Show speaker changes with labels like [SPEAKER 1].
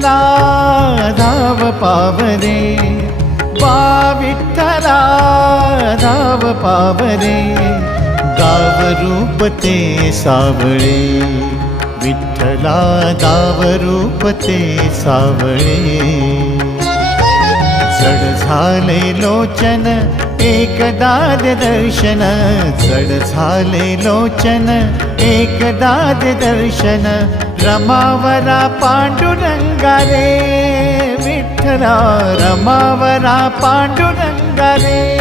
[SPEAKER 1] विठ्ठला धाव पावरे. बा विठ्ठला धाव पावरे. गाव रूप ते सावळे. विठ्ठला गाव रूप ते सावळे. जड झाले लोचन एकदाद दर्शन. जड झाले लोचन एकदाद दर्शन. రమావరా పాండురంగరే విఠలా రమావరా పాండురంగరే.